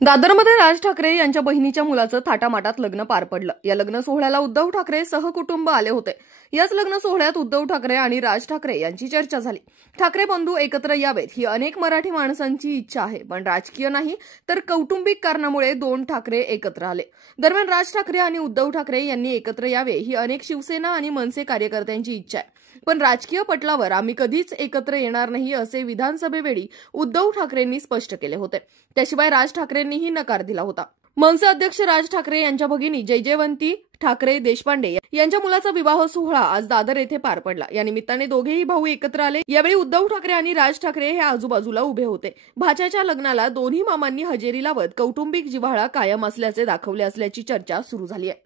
दादरमध्ये राज ठाकरे यांच्या बहिणीच्या मुलाचं थाटामाटात लग्न पार पडलं। या लग्न सोहळ्याला उद्धव ठाकरे सहकुटुंब आले होते। याच लग्न सोहळ्यात उद्धव ठाकरे आणि राज ठाकरे यांची चर्चा झाली। ठाकरे बंधू एकत्र यावेत ही अनेक मराठी माणसांची इच्छा आहे, पण राजकीय नाही तर कौटुंबिक कारणामुळे दोन ठाकरे एकत्र आले। दरम्यान राज ठाकरे आणि उद्धव ठाकरे यांनी एकत्र यावे ही अनेक शिवसेना आणि मनसे कार्यकर्त्यांची इच्छा आहे, पण राजकीय पटलावर आम्ही कधीच एकत्र येणार नाही असे विधानसभेवेळी उद्धव ठाकरेंनी स्पष्ट केले होते। त्याशिवाय राज ठाकरेंनीही नकार दिला होता। मनसे अध्यक्ष राज ठाकरे यांच्या भगिनी जयजयवंती ठाकरे देशपांडे यांच्या मुलाचा विवाह सोहळा आज दादर येथे पार पडला। या निमित्ताने दोघेही भाऊ एकत्र आले। यावेळी उद्धव ठाकरे आणि राज ठाकरे हे आजूबाजूला उभे होते। भाच्याच्या लग्नाला दोन्ही मामांनी हजेरी लावत कौटुंबिक जिव्हाळा कायम असल्याचे दाखवले असल्याची चर्चा सुरू झाली आहे।